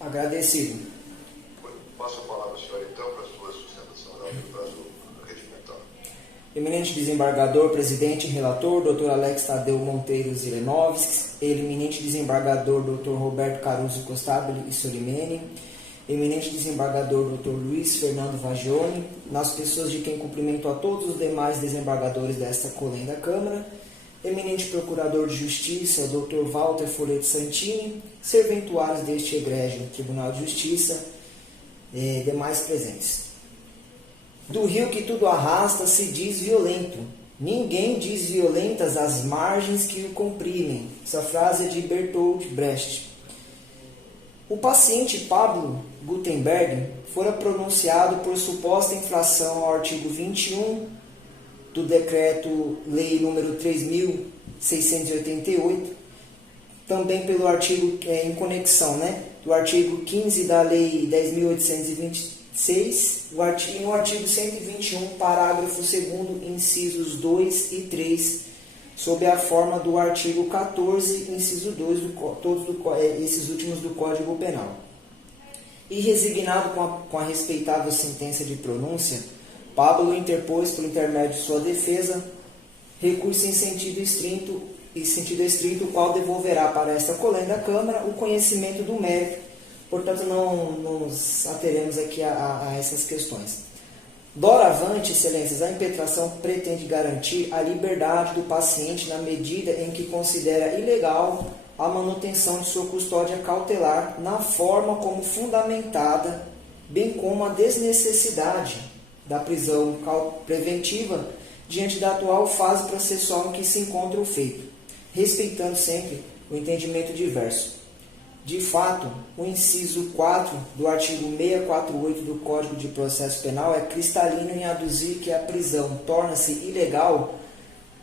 Agradecido. Passo a palavra ao senhor, então, para a sua sustentação oral do prazo regimental. Eminente desembargador, presidente e relator, Dr. Alex Tadeu Monteiro Zilenovski, eminente desembargador, Dr. Roberto Caruso Costabile e Solimene, eminente desembargador, Dr. Luiz Fernando Vagione, nas pessoas de quem cumprimento a todos os demais desembargadores desta colenda Câmara, eminente procurador de Justiça, Dr. Walter Folleto Santini, serventuários deste egrégio Tribunal de Justiça, demais presentes. Do rio que tudo arrasta se diz violento. Ninguém diz violentas as margens que o comprimem. Essa frase é de Bertolt Brecht. O paciente Pablo Gutenberg fora pronunciado por suposta infração ao artigo 21 do Decreto-Lei nº 3.688, também pelo artigo, em conexão, do artigo 15 da Lei 10.826, e no artigo 121, parágrafo 2º, incisos 2 e 3, sob a forma do artigo 14, inciso 2, esses últimos do Código Penal. E resignado com a respeitável sentença de pronúncia, Pablo interpôs, por intermédio de sua defesa, recurso em sentido estrito, o qual devolverá para esta colenda Câmara o conhecimento do mérito. Portanto, não nos ateremos aqui a essas questões. Doravante, excelências, a impetração pretende garantir a liberdade do paciente na medida em que considera ilegal a manutenção de sua custódia cautelar na forma como fundamentada, bem como a desnecessidade da prisão preventiva diante da atual fase processual em que se encontra o feito, respeitando sempre o entendimento diverso. De fato, o inciso 4 do artigo 648 do Código de Processo Penal é cristalino em aduzir que a prisão torna-se ilegal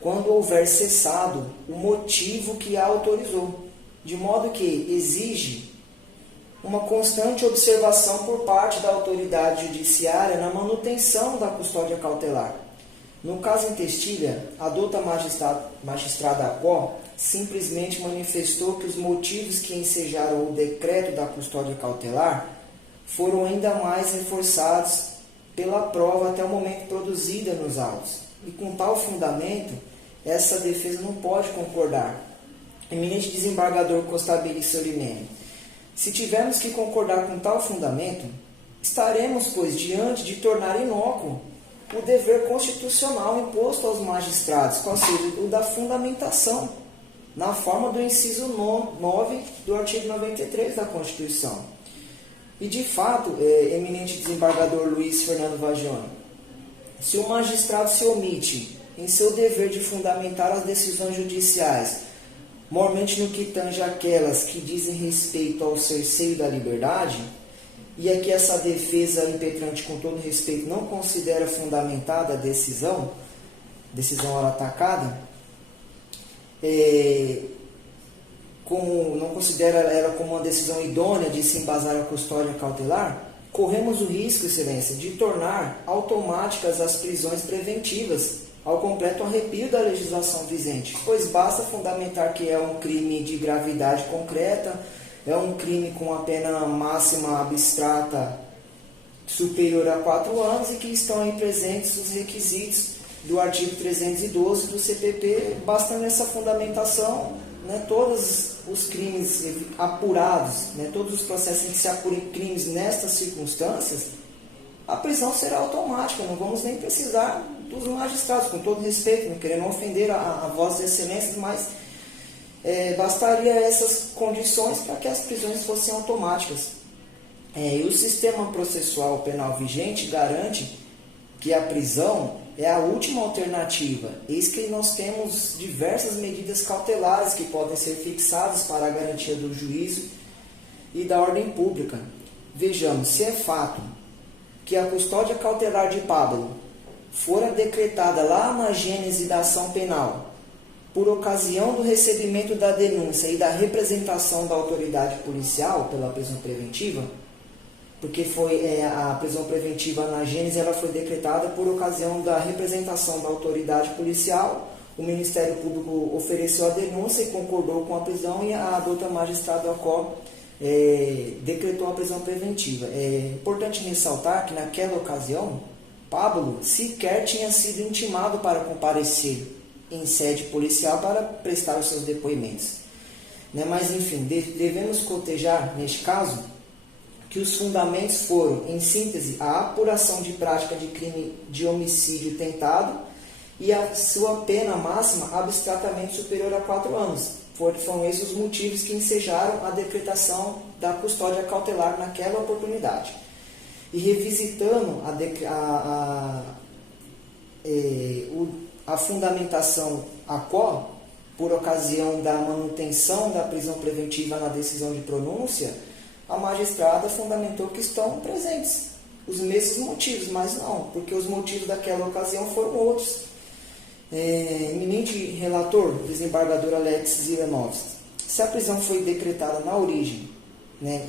quando houver cessado o motivo que a autorizou, de modo que exige uma constante observação por parte da autoridade judiciária na manutenção da custódia cautelar. No caso em Testilha, a douta magistrada Acó simplesmente manifestou que os motivos que ensejaram o decreto da custódia cautelar foram ainda mais reforçados pela prova até o momento produzida nos autos. E com tal fundamento, essa defesa não pode concordar. Eminente desembargador Costabile Solimene, se tivermos que concordar com tal fundamento, estaremos, pois, diante de tornar inócuo o dever constitucional imposto aos magistrados, qual seja o da fundamentação, na forma do inciso 9 do artigo 93 da Constituição. E, de fato, eminente desembargador Luiz Fernando Vagione, se o magistrado se omite em seu dever de fundamentar as decisões judiciais, mormente no que tange aquelas que dizem respeito ao cerceio da liberdade, e aqui essa defesa impetrante, com todo respeito, não considera fundamentada a decisão ora atacada, não considera ela como uma decisão idônea de se embasar a custódia cautelar, corremos o risco, excelência, de tornar automáticas as prisões preventivas, ao completo arrepio da legislação vigente, pois basta fundamentar que é um crime de gravidade concreta, é um crime com a pena máxima abstrata superior a 4 anos e que estão aí presentes os requisitos do artigo 312 do CPP, bastando essa fundamentação, todos os crimes apurados, todos os processos em que se apurem crimes nestas circunstâncias, a prisão será automática, não vamos nem precisar dos magistrados, com todo respeito, não querendo ofender a vossas excelências, mas bastaria essas condições para que as prisões fossem automáticas. E o sistema processual penal vigente garante que a prisão é a última alternativa. Eis que nós temos diversas medidas cautelares que podem ser fixadas para a garantia do juízo e da ordem pública. Vejamos, se é fato que a custódia cautelar de Pablo fora decretada lá na gênese da ação penal, por ocasião do recebimento da denúncia e da representação da autoridade policial pela prisão preventiva, porque foi a prisão preventiva na gênese, ela foi decretada por ocasião da representação da autoridade policial, o Ministério Público ofereceu a denúncia e concordou com a prisão, e a douta magistrada Acó decretou a prisão preventiva. É importante ressaltar que naquela ocasião, Pablo sequer tinha sido intimado para comparecer em sede policial para prestar os seus depoimentos. Mas, enfim, devemos cotejar, neste caso, que os fundamentos foram, em síntese, a apuração de prática de crime de homicídio tentado e a sua pena máxima abstratamente superior a 4 anos. Foram esses os motivos que ensejaram a decretação da custódia cautelar naquela oportunidade. E revisitando a fundamentação a qual, por ocasião da manutenção da prisão preventiva na decisão de pronúncia, a magistrada fundamentou que estão presentes os mesmos motivos, mas não, porque os motivos daquela ocasião foram outros. Eminente relator, desembargador Alex Zilanovski, se a prisão foi decretada na origem,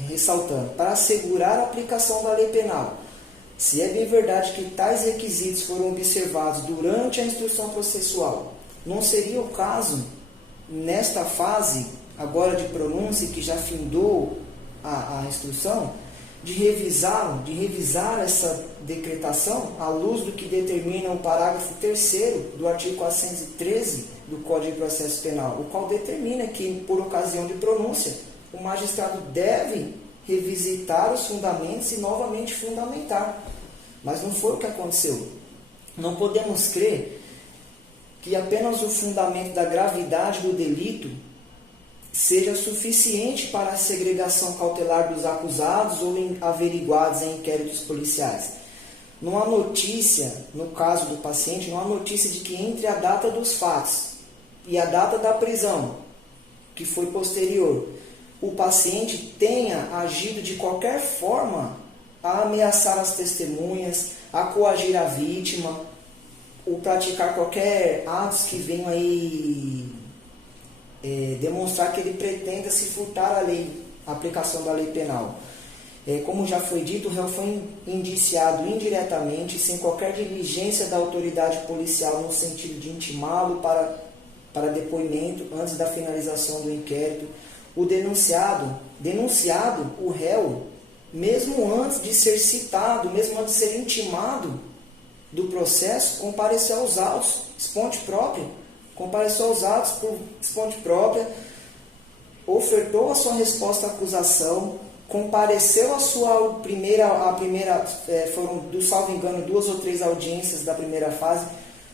ressaltando, para assegurar a aplicação da lei penal, se é bem verdade que tais requisitos foram observados durante a instrução processual, não seria o caso, nesta fase agora de pronúncia, que já findou a instrução, de revisar essa decretação à luz do que determina o parágrafo 3º do artigo 413 do Código de Processo Penal, o qual determina que, por ocasião de pronúncia, o magistrado deve revisitar os fundamentos e novamente fundamentar. Mas não foi o que aconteceu. Não podemos crer que apenas o fundamento da gravidade do delito seja suficiente para a segregação cautelar dos acusados ou averiguados em inquéritos policiais. Não há notícia, no caso do paciente, não há notícia de que entre a data dos fatos e a data da prisão, que foi posterior, o paciente tenha agido de qualquer forma a ameaçar as testemunhas, a coagir a vítima, ou praticar qualquer atos que venham aí demonstrar que ele pretenda se furtar a aplicação da lei penal. Como já foi dito, o réu foi indiciado indiretamente, sem qualquer diligência da autoridade policial no sentido de intimá-lo para depoimento antes da finalização do inquérito. O denunciado, o réu, mesmo antes de ser citado, mesmo antes de ser intimado do processo, compareceu aos autos, esponte própria, ofertou a sua resposta à acusação, compareceu a sua foram, salvo engano, 2 ou 3 audiências da primeira fase,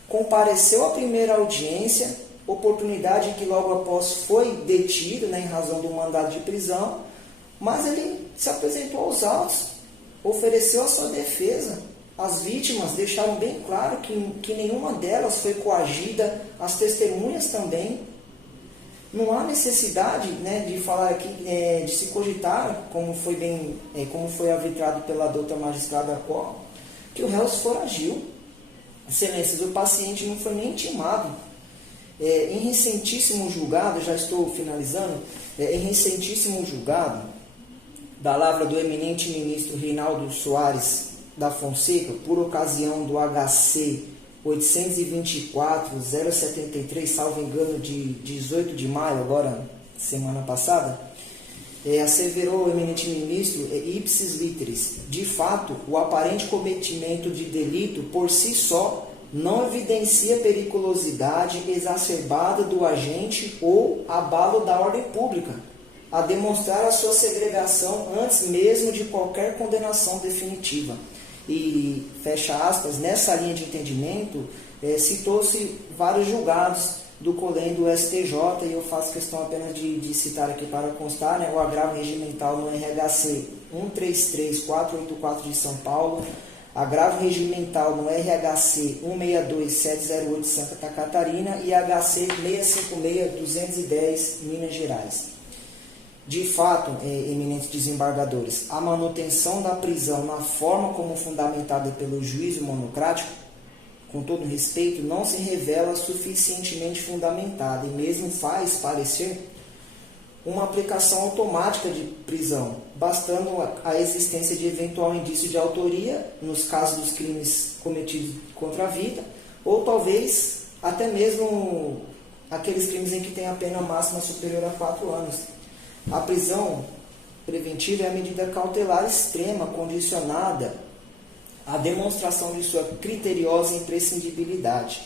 compareceu à primeira audiência, oportunidade em que logo após foi detido, em razão do mandado de prisão, mas ele se apresentou aos autos, ofereceu a sua defesa. As vítimas deixaram bem claro que nenhuma delas foi coagida, as testemunhas também. Não há necessidade de falar aqui, de se cogitar, como foi arbitrado pela doutora magistrada Qual, que o réu se foragiu. Excelências, o paciente não foi nem intimado. Em recentíssimo julgado, já estou finalizando, em recentíssimo julgado, da lavra do eminente ministro Reinaldo Soares da Fonseca, por ocasião do HC 824-073, salvo engano, de 18 de maio, agora, semana passada, asseverou o eminente ministro, ipsis literis, de fato, o aparente cometimento de delito por si só não evidencia periculosidade exacerbada do agente ou abalo da ordem pública, a demonstrar a sua segregação antes mesmo de qualquer condenação definitiva. E, fecha aspas, nessa linha de entendimento, citou-se vários julgados do COLEM do STJ, e eu faço questão apenas de citar aqui para constar, o agravo regimental no RHC 133484 de São Paulo, agravo regimental no RHC 162708 de Santa Catarina e HC 656210 Minas Gerais. De fato, eminentes desembargadores, a manutenção da prisão na forma como fundamentada pelo juízo monocrático, com todo respeito, não se revela suficientemente fundamentada e mesmo faz parecer uma aplicação automática de prisão, bastando a existência de eventual indício de autoria nos casos dos crimes cometidos contra a vida, ou talvez até mesmo aqueles crimes em que tem a pena máxima superior a 4 anos. A prisão preventiva é a medida cautelar extrema condicionada à demonstração de sua criteriosa imprescindibilidade,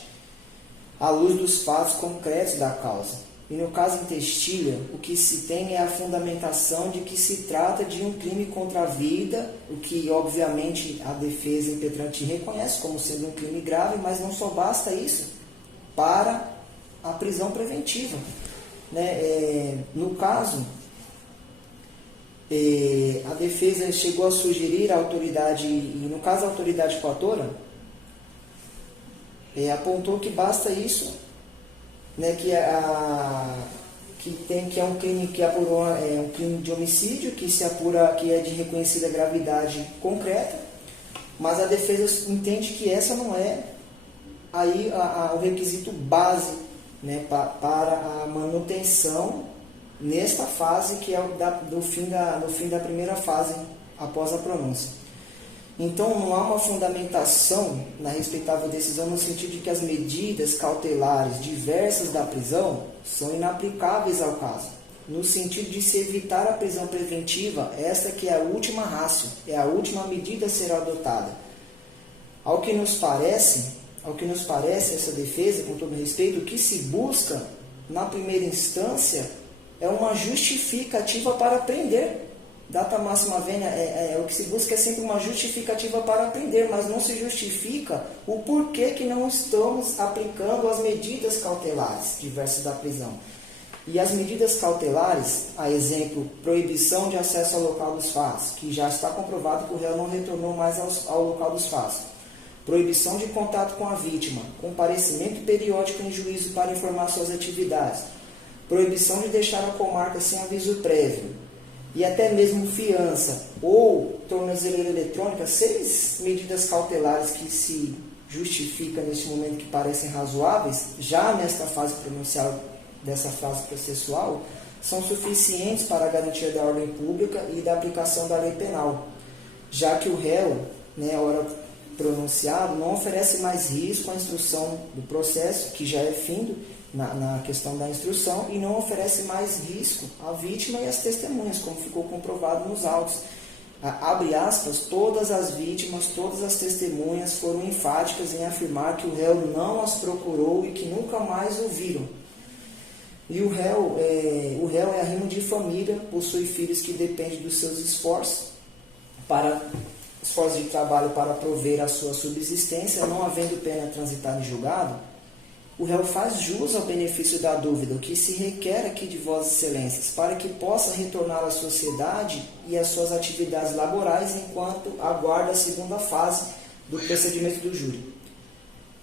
à luz dos fatos concretos da causa. E no caso em Testília, o que se tem é a fundamentação de que se trata de um crime contra a vida, o que obviamente a defesa impetrante reconhece como sendo um crime grave, mas não só basta isso para a prisão preventiva. No caso, a defesa chegou a sugerir à autoridade, e no caso a autoridade coautora, apontou que basta isso, que é um crime que apurou, um crime de homicídio, que se apura, que é de reconhecida gravidade concreta, mas a defesa entende que essa não é aí o requisito base, para a manutenção nesta fase, que é no fim da primeira fase após a pronúncia. Então, não há uma fundamentação na respeitável decisão no sentido de que as medidas cautelares diversas da prisão são inaplicáveis ao caso. No sentido de se evitar a prisão preventiva, esta que é a última ratio, é a última medida a ser adotada. Ao que nos parece, essa defesa, com todo respeito, o que se busca, na primeira instância, é uma justificativa para prender. Data máxima venia, o que se busca é sempre uma justificativa para prender, mas não se justifica o porquê que não estamos aplicando as medidas cautelares diversas da prisão. E as medidas cautelares, a exemplo, proibição de acesso ao local dos fatos, que já está comprovado que o réu não retornou mais ao local dos fatos. Proibição de contato com a vítima, comparecimento periódico em juízo para informar suas atividades. Proibição de deixar a comarca sem aviso prévio. E até mesmo fiança ou tornozeleira eletrônica, 6 medidas cautelares que se justificam neste momento, que parecem razoáveis, já nesta fase pronuncial, dessa fase processual, são suficientes para a garantia da ordem pública e da aplicação da lei penal, já que o réu, a hora pronunciado, não oferece mais risco à instrução do processo, que já é findo na questão da instrução, e não oferece mais risco à vítima e às testemunhas, como ficou comprovado nos autos. Abre aspas, todas as vítimas, todas as testemunhas foram enfáticas em afirmar que o réu não as procurou e que nunca mais o viram. E o réu é arrimo de família, possui filhos que dependem dos seus esforços de trabalho para prover a sua subsistência, não havendo pena transitada em julgado. O réu faz jus ao benefício da dúvida, o que se requer aqui de vossas excelências, para que possa retornar à sociedade e às suas atividades laborais enquanto aguarda a segunda fase do procedimento do júri.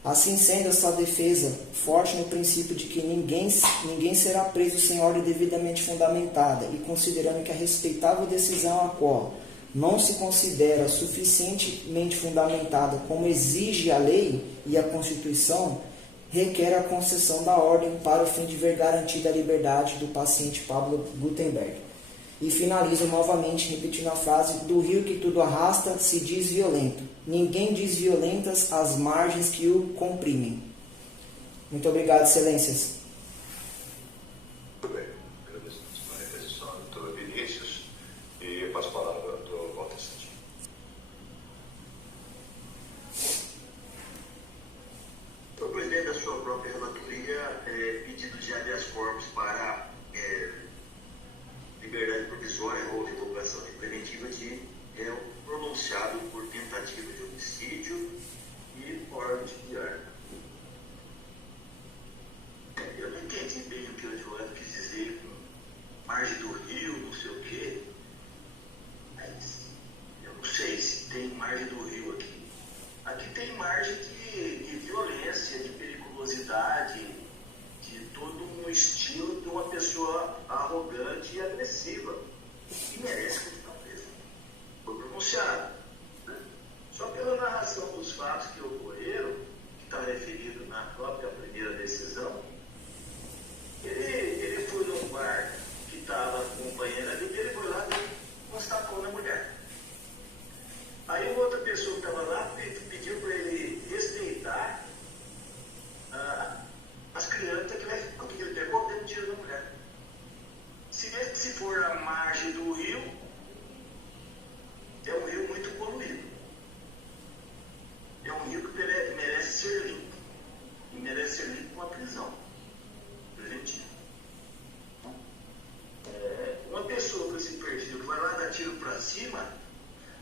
Assim sendo, essa defesa, forte no princípio de que ninguém será preso sem ordem devidamente fundamentada, e considerando que a respeitável decisão a qual não se considera suficientemente fundamentada como exige a lei e a Constituição, requer a concessão da ordem para o fim de ver garantida a liberdade do paciente Pablo Gutenberg. E finalizo novamente repetindo a frase: do rio que tudo arrasta se diz violento. Ninguém diz violentas as margens que o comprimem. Muito obrigado, excelências. Muito bem. Agradeço a requisição do doutor Vinícius e eu passo a palavra ao doutor Walter Santos. O presidente, da sua própria relatoria, pedido de habeas corpus para liberdade provisória ou revogação de preventiva de réu pronunciado por tentativa de homicídio e porte de arma. Eu não entendi bem o que o advogado quis dizer com margem do rio, não sei o quê, mas eu não sei se tem margem do rio aqui. Aqui tem margem de violência, de periculosidade, de todo um estilo de uma pessoa arrogante e agressiva, que merece continuar presa. Foi pronunciado. Né? Só pela narração dos fatos que ocorreram, que está referido na própria primeira decisão, ele foi num bar que estava acompanhando a dele, ele foi lá e constatou na mulher. Aí uma outra pessoa que estava lá pediu para ele respeitar as crianças que ele pegou dando tiro na mulher. Se for a margem do rio, cima,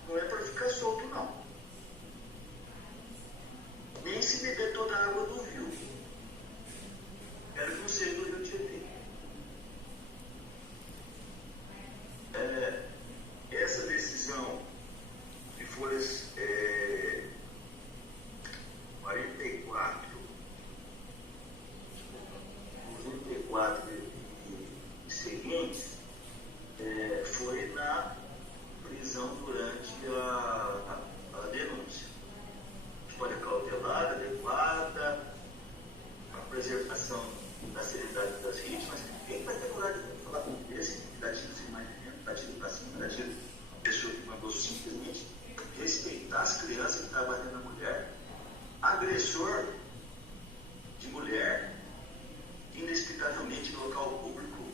não é para ficar solto, não. Nem se beber toda a água do rio. Era que não sei do Rio Tietê. Essa decisão de folhas 44 e seguintes foi na prisão durante a denúncia. História cautelar, adequada, a preservação da seriedade das vítimas. Quem vai ter coragem de falar com esse, que dá tiro sem mais ninguém, dá tiro para cima, dá tiro a pessoa que mandou simplesmente respeitar as crianças que estavam batendo na mulher, agressor de mulher, inexplicavelmente no local público,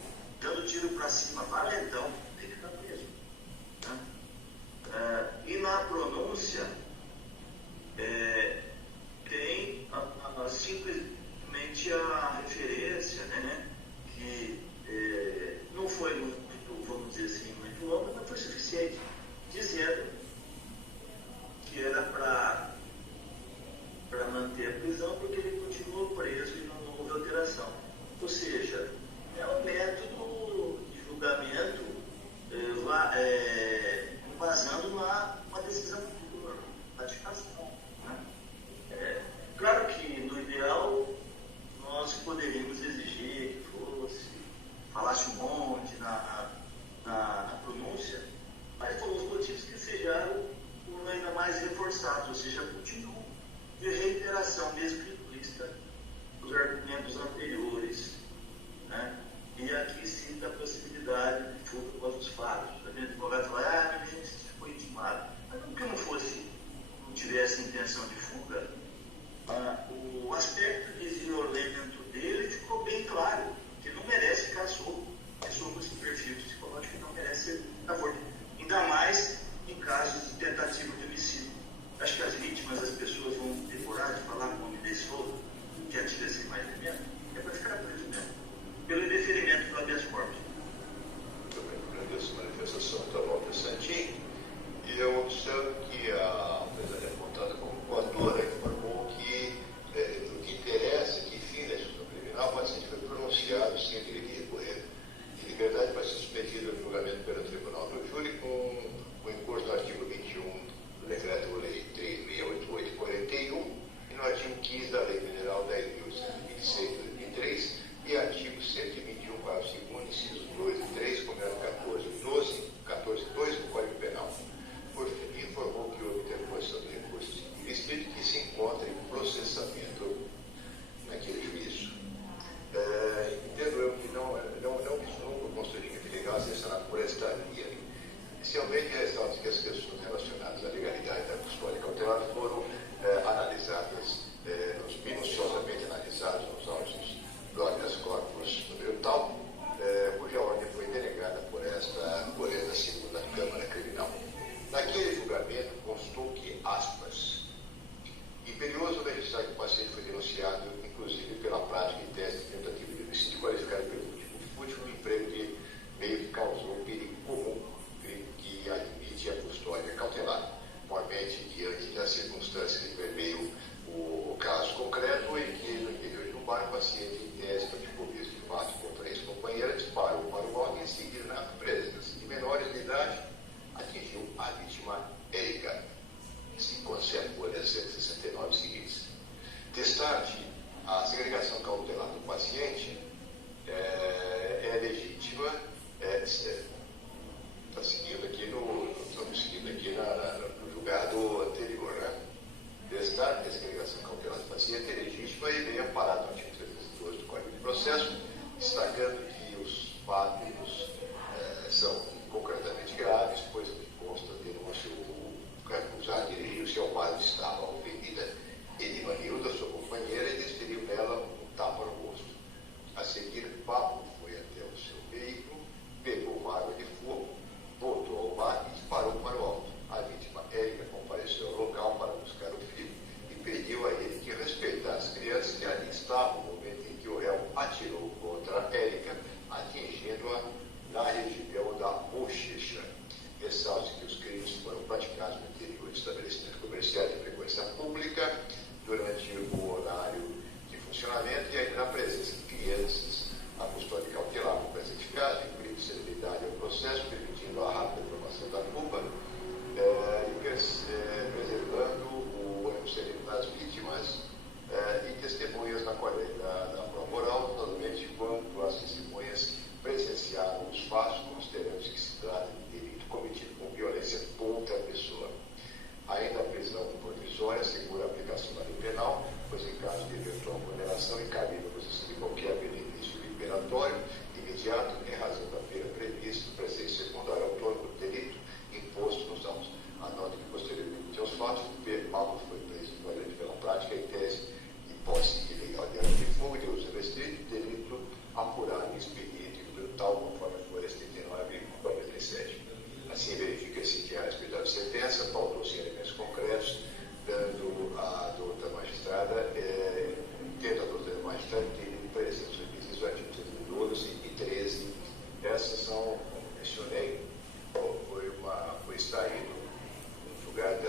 dando tiro para cima, valentão, tem que ficar preso. Né? E na pronúncia, tem simplesmente a referência, né, que não foi muito, vamos dizer assim, muito longa, mas foi suficiente, dizendo que era para manter a prisão porque ele continuou preso e não houve alteração. Ou seja, é um método de julgamento embasando uma decisão de ratificação. Né? Claro que, no ideal, nós poderíamos exigir que falasse um monte na pronúncia, mas foram os motivos que sejaram ainda mais reforçados, ou seja, continuam de reiteração, mesmo que implícita, dos argumentos anteriores. Né? E aqui cita a possibilidade de fuga após os fatos. O advogado fala, menino foi intimado. Mas não que não tivesse intenção de fuga, o aspecto de violento dele ficou bem claro, que não merece ficar solto. Pessoa com esse perfil psicológico que não merece ser aborto. Ainda mais em casos de tentativa de homicídio. Acho que as vítimas, as pessoas vão demorar de falar com o homem desse solto, que atira sem mais nem menos, é para ficar preso mesmo. Pelo indeferimento do habeas corpus. Também agradeço a manifestação da Walter Santin. E eu observo que a empresária apontada como coautora informou que o que interessa, que fim da instituição criminal, o paciente foi pronunciado sem ele recorrer. De liberdade vai ser suspendido no julgamento pelo Tribunal do Júri com o incurso do artigo 21 do Decreto-Lei 3.688/41 e no artigo 15 da Lei Federal 10.126 de 2003 e artigo 121, parágrafo 2º, incisos 2 e 3, como era 14.2 do Código Penal. Por fim, informou que houve interposição do recurso ilícito que se encontra em processamento naquele juízo. Entendo eu que não vislumbro construir legal sancionado por esta via. Inicialmente, ressalto que as questões relacionadas à legalidade da custódia cautelar foram analisadas, minuciosamente analisadas nos autos do habeas corpus número tal, cuja ordem foi denegada por esta segunda Câmara Criminal. Naquele julgamento constou que, aspas, imperioso registrar que o paciente foi denunciado, inclusive pela prática de teste de tentativa de homicídio qualificado pelo último fútil no emprego de meio que causou perigo comum que admite a custódia cautelar, mormente diante das circunstâncias que permeiam o caso concreto em que, no interior de um bar, o paciente, em tese praticou visto de fato contra a ex-companheira, disparou para o alto e, em seguida, na presença de menores de idade, atingiu a vítima Érica. Se conserva folhas 169 seguintes. Destarte, a segregação cautelar do paciente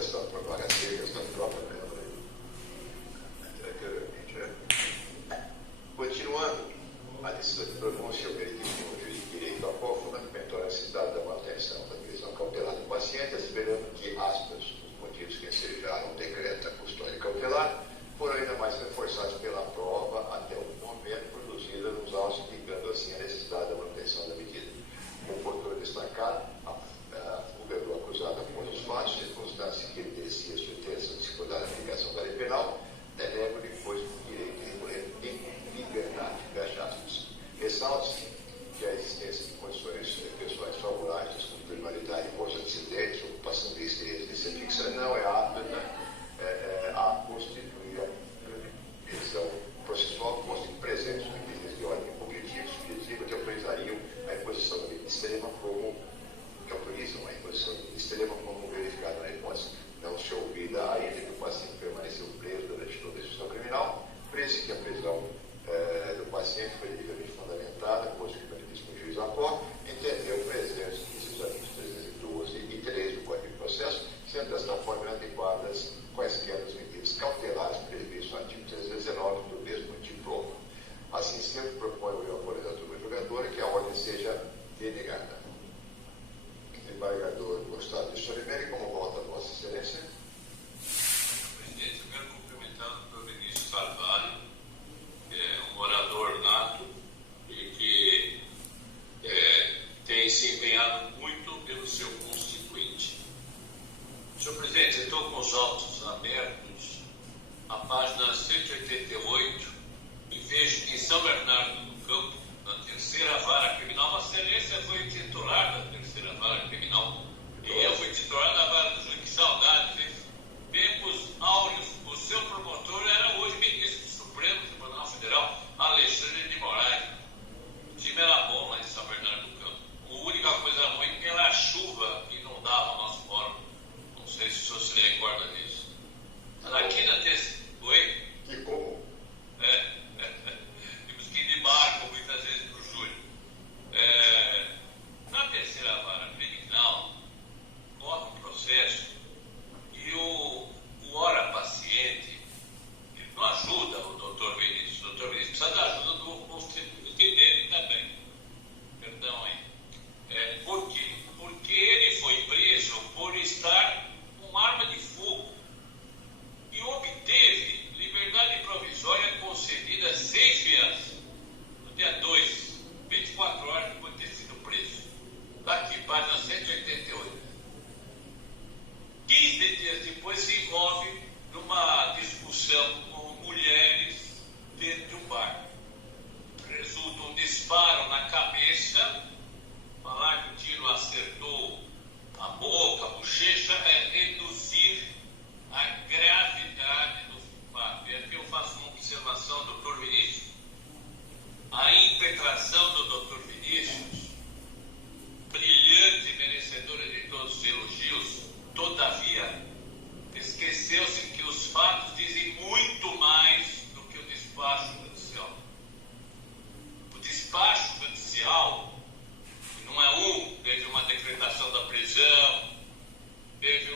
questão da propagação, a questão da própria lembra anteriormente. Continuando, a decisão de pronúncia, o verificador de direito ao qual fundamentou a necessidade da manutenção da prisão cautelar do paciente, asseverando que, aspas, os motivos que ensejaram o decreto da custódia cautelar foram ainda mais reforçados pela prova até o momento produzida nos autos, indicando assim a necessidade da manutenção da medida. O oportuno destacar a fuga do acusado após os fatos, circunstância que evidencia sua intenção de se cuidar da aplicação da lei penal, delega depois o direito de recolher em liberdade. Fecha aspas. Ressalta-se que a existência de condições pessoais favoráveis, como criminalidade, bons antecedentes, ocupação de residência fixa, não é apta a constituir a prisão processual, posto que presentes medidas de ordem objetiva e subjetiva que autorizariam a imposição da medida extrema como que autorizam a imposição da medida extrema como verificada na hipótese não se ouvida ainda que o paciente permaneceu preso durante toda a execução criminal, preso que a prisão do paciente foi devidamente fundamentada, posto que o ministro do juiz Acó entendeu presentes nos artigos 312 e 13 do Código de Processo, sendo desta forma inadequadas quaisquer das medidas cautelares previstas no artigo 319 do mesmo tipo. Assim sendo, propõe o apoio da turma julgadora que a ordem seja denegada. Desembargador Gustavo de Solimene, como volta a Vossa Excelência? Presidente, eu quero cumprimentar o doutor Vinícius Carvalho, que é um orador nato e que tem se empenhado muito pelo seu constituinte. Senhor presidente, eu estou com os autos abertos, a página 188, e vejo que em São Bernardo do Campo, na terceira vara criminal, Vossa Excelência foi titular da terceira vara criminal, e eu fui titular da vara do juiz. Que saudades, hein? Tempos áureos. O seu promotor era hoje ministro do Supremo Tribunal Federal, Alexandre de Moraes. O time era bom lá em São Bernardo do Campo. A única coisa ruim era a chuva que não dava ao nosso fórum. Não sei se o senhor se recorda disso. Aqui na terceira... Oi? Que como? Temos que ir de barco muitas vezes para o Júlio. Na terceira vara criminal, corre um processo e o ora paciente, ele não ajuda o doutor Vinícius. O doutor Vinícius precisa da ajuda do constituinte dele também. Perdão aí. Por quê? Porque ele foi preso por estar com arma de fogo e obteve liberdade provisória concedida 6 dias, no dia 2, 24 horas depois de ter sido preso. Está aqui, página 188. 15 dias depois se envolve numa discussão com mulheres dentro de um bar. Resulta um disparo na cabeça, falar que o tiro acertou a boca, a bochecha, é reduzir a gravidade do fato. E aqui eu faço uma observação, doutor Vinícius. A impetração do Dr. Vinícius, brilhante e merecedora de todos os elogios, todavia, esqueceu-se que os fatos dizem muito mais do que o despacho judicial. O despacho judicial não é teve uma decretação da prisão, teve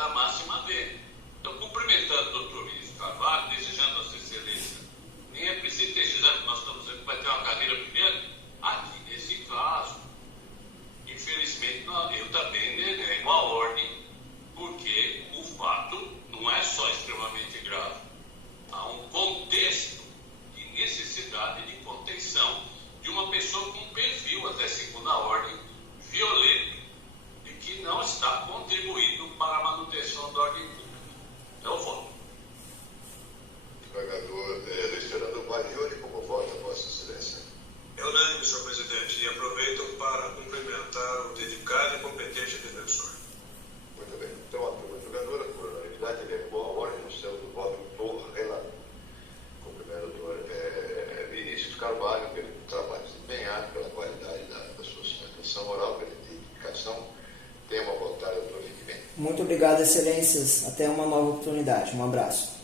da máxima V. Então, cumprimentando o doutor Vinícius Carvalho, desejando a sua excelência, nem é preciso ter estudado, nós estamos dizendo que vai ter uma carreira brilhante. Aqui, nesse caso, infelizmente, eu também nego a ordem, porque o fato não é só extremamente grave. Há um contexto de necessidade de contenção de uma pessoa com um perfil até segunda ordem violento e que não está contribuindo para a manutenção da ordem pública. Eu voto. Desembargador Luiz Fernando Marioni, como vota, Vossa Excelência? É unânime, senhor presidente, e aproveito para cumprimentar o dedicado e competente defensor. Muito bem. Então, a procuradora, por unanimidade, levou a ordem no seu do voto do relator. Cumprimento o doutor Vinícius Carvalho pelo trabalho desempenhado, pela qualidade da sua sustentação oral, pela dedicação. Tenha uma boa tarde, doutor Henrique. Muito obrigado, excelências. Até uma nova oportunidade. Um abraço.